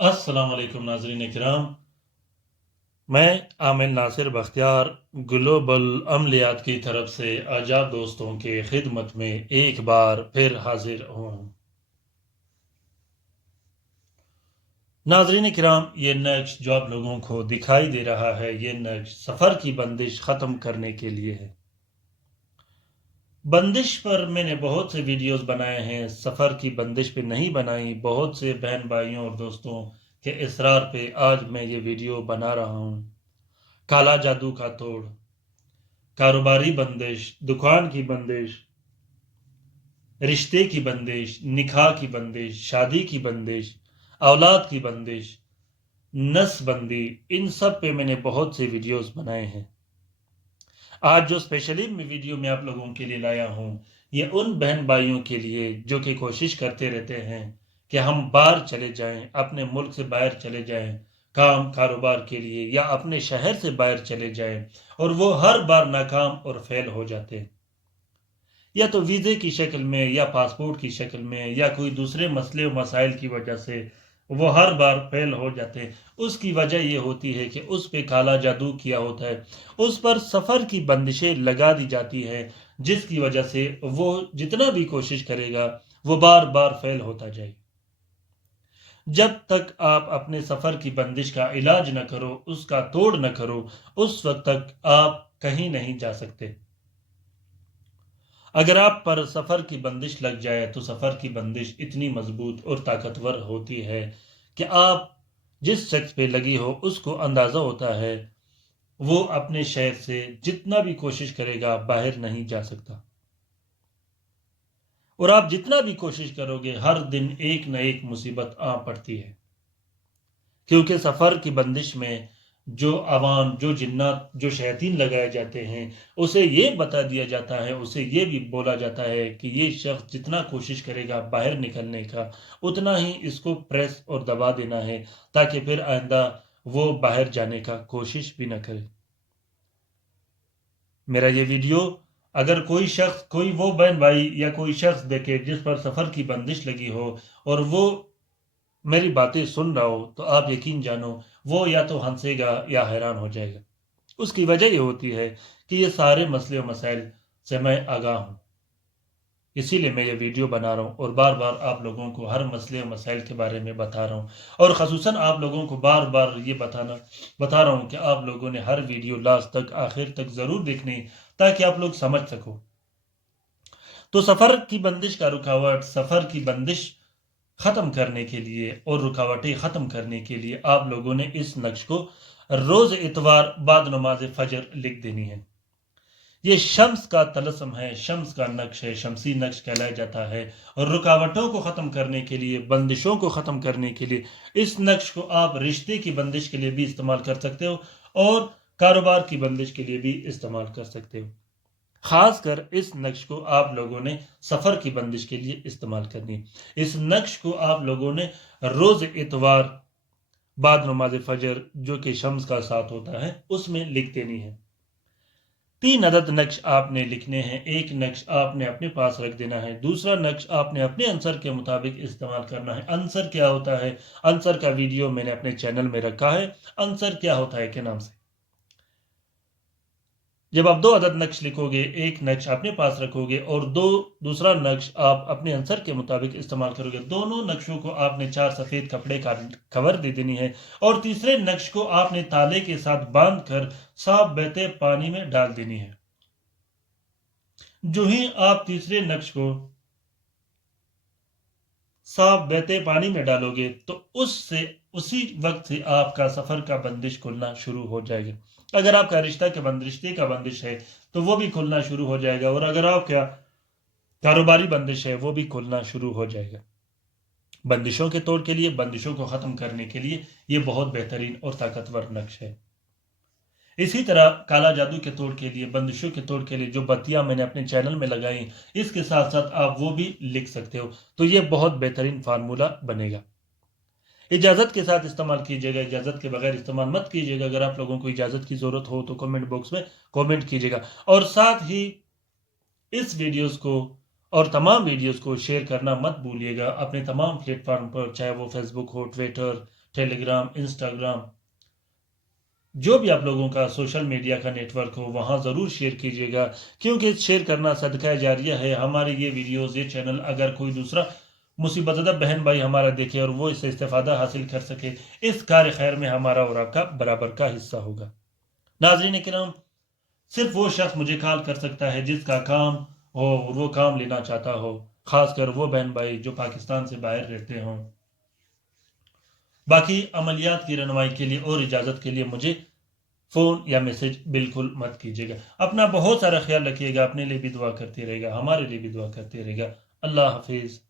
अस्सलाम वालेकुम नाज़रीन इकराम। मैं आमिर नासिर बख्तियार ग्लोबल अमलियात की तरफ से आजाद दोस्तों के खिदमत में एक बार फिर हाजिर हूँ। नाज़रीन इकराम, ये नक्श जो आप लोगों को दिखाई दे रहा है, ये नक्श सफ़र की बंदिश ख़त्म करने के लिए है। बंदिश पर मैंने बहुत से वीडियोस बनाए हैं, सफ़र की बंदिश पे नहीं बनाई। बहुत से बहन भाइयों और दोस्तों के इसरार पे आज मैं ये वीडियो बना रहा हूँ। काला जादू का तोड़, कारोबारी बंदिश, दुकान की बंदिश, रिश्ते की बंदिश, निकाह की बंदिश, शादी की बंदिश, औलाद की बंदिश, नसबंदी, इन सब पे मैंने बहुत से वीडियोस बनाए हैं। आज जो स्पेशली मैं वीडियो में आप लोगों के लिए लाया हूँ, ये उन बहन भाइयों के लिए जो कि कोशिश करते रहते हैं कि हम बाहर चले जाएं, अपने मुल्क से बाहर चले जाएं काम कारोबार के लिए, या अपने शहर से बाहर चले जाएं और वो हर बार नाकाम और फेल हो जाते हैं, या तो वीज़े की शक्ल में, या पासपोर्ट की शक्ल में, या कोई दूसरे मसले और मसाइल की वजह से वो हर बार फेल हो जाते हैं। उसकी वजह ये होती है कि उस पे काला जादू किया होता है, उस पर सफ़र की बंदिशें लगा दी जाती हैं, जिसकी वजह से वो जितना भी कोशिश करेगा वो बार बार फेल होता जाए। जब तक आप अपने सफ़र की बंदिश का इलाज न करो, उसका तोड़ न करो, उस वक्त तक आप कहीं नहीं जा सकते। अगर आप पर सफ़र की बंदिश लग जाए तो सफ़र की बंदिश इतनी मजबूत और ताकतवर होती है कि आप जिस शख्स पे लगी हो उसको अंदाज़ा होता है वो अपने शहर से जितना भी कोशिश करेगा बाहर नहीं जा सकता, और आप जितना भी कोशिश करोगे हर दिन एक न एक मुसीबत आ पड़ती है। क्योंकि सफ़र की बंदिश में जो अवाम, जो जिन्नात, जो शैतान लगाए जाते हैं, उसे ये बता दिया जाता है, उसे ये भी बोला जाता है कि ये शख्स जितना कोशिश करेगा बाहर निकलने का, उतना ही इसको प्रेस और दबा देना है, ताकि फिर आइंदा वो बाहर जाने का कोशिश भी ना करे। मेरा ये वीडियो अगर कोई शख्स, कोई वो बहन भाई या कोई शख्स देखे जिस पर सफ़र की बंदिश लगी हो और वो मेरी बातें सुन रहा हो, तो आप यकीन जानो वो या तो हंसेगा या हैरान हो जाएगा। उसकी वजह ये होती है कि ये सारे मसले और मसाइल से मैं आगाह हूँ, इसीलिए मैं ये वीडियो बना रहा हूँ और बार बार आप लोगों को हर मसले और मसाइल के बारे में बता रहा हूँ। और ख़ुसूसन आप लोगों को बार बार ये बता रहा हूँ कि आप लोगों ने हर वीडियो लास्ट तक, आखिर तक ज़रूर देखनी, ताकि आप लोग समझ सको। तो सफ़र की बंदिश का रुकावट, सफ़र की बंदिश ख़त्म करने के लिए और रुकावटें ख़त्म करने के लिए आप लोगों ने इस नक्श को रोज़ इतवार बाद नमाज फजर लिख देनी है। ये शम्स का तलस्म है, शम्स का नक्श है, शमसी नक्श कहलाया जाता है। और रुकावटों को ख़त्म करने के लिए, बंदिशों को ख़त्म करने के लिए इस नक्श को आप रिश्ते की बंदिश के लिए भी इस्तेमाल कर सकते हो और कारोबार की बंदिश के लिए भी इस्तेमाल कर सकते हो। खासकर इस नक्श को आप लोगों ने सफ़र की बंदिश के लिए इस्तेमाल करनी है। इस नक्श को आप लोगों ने रोज़ इतवार बाद नमाज फजर, जो कि शम्स का साथ होता है, उसमें लिख देनी है। 3 अदद नक्श आपने लिखने हैं। एक नक्श आपने अपने पास रख देना है, दूसरा नक्श आपने अपने आंसर के मुताबिक इस्तेमाल करना है। आंसर क्या होता है? आंसर का वीडियो मैंने अपने चैनल में रखा है, आंसर क्या होता है के नाम से। जब आप 2 अदद नक्श लिखोगे, एक नक्श अपने पास रखोगे और दूसरा नक्श आप अपने आंसर के मुताबिक इस्तेमाल करोगे। दोनों नक्शों को आपने 4 सफ़ेद कपड़े का कवर दे देनी है और तीसरे नक्श को आपने ताले के साथ बांध कर साफ बहते पानी में डाल देनी है। जो ही आप तीसरे नक्श को साफ बहते पानी में डालोगे तो उससे उसी वक्त से आपका सफ़र का बंदिश खुलना शुरू हो जाएगा। अगर आपका रिश्ते का बंदिश है तो वो भी खुलना शुरू हो जाएगा, और अगर आपका कारोबारी बंदिश है वो भी खुलना शुरू हो जाएगा। बंदिशों के तोड़ के लिए, बंदिशों को ख़त्म करने के लिए ये बहुत बेहतरीन और ताकतवर नक्श है। इसी तरह काला जादू के तोड़ के लिए, बंदिशों के तोड़ के लिए जो बत्तियां मैंने अपने चैनल में लगाई, इसके साथ साथ आप वो भी लिख सकते हो, तो ये बहुत बेहतरीन फार्मूला बनेगा। इजाज़त के साथ इस्तेमाल कीजिएगा, इजाज़त के बगैर इस्तेमाल मत कीजिएगा। अगर आप लोगों को इजाज़त की ज़रूरत हो तो कमेंट बॉक्स में कमेंट कीजिएगा, और साथ ही इस वीडियोस को और तमाम वीडियोस को शेयर करना मत भूलिएगा अपने तमाम प्लेटफॉर्म पर, चाहे वो फेसबुक हो, ट्विटर, ٹیلی گرام، انسٹاگرام، جو بھی آپ لوگوں کا سوشل میڈیا کا نیٹ ورک ہو وہاں ضرور شیئر کیجیے گا، کیونکہ شیئر کرنا صدقہ جاریہ ہے۔ ہمارے یہ ویڈیوز، یہ چینل اگر کوئی دوسرا مصیبت زدہ بہن بھائی ہمارا دیکھے اور وہ اس سے استفادہ حاصل کر سکے، اس کار خیر میں ہمارا اور آپ کا برابر کا حصہ ہوگا۔ ناظرین کرام، صرف وہ شخص مجھے کال کر سکتا ہے جس کا کام ہو، وہ کام لینا چاہتا ہو، خاص کر وہ بہن بھائی جو پاکستان سے باہر رہتے ہوں۔ باقی عملیات کی رہنمائی کے لیے اور اجازت کے لیے مجھے فون یا میسج بالکل مت کیجیے گا۔ اپنا بہت سارا خیال رکھیے گا، اپنے لیے بھی دعا کرتے رہے گا، ہمارے لیے بھی دعا کرتے رہے گا۔ اللہ حافظ۔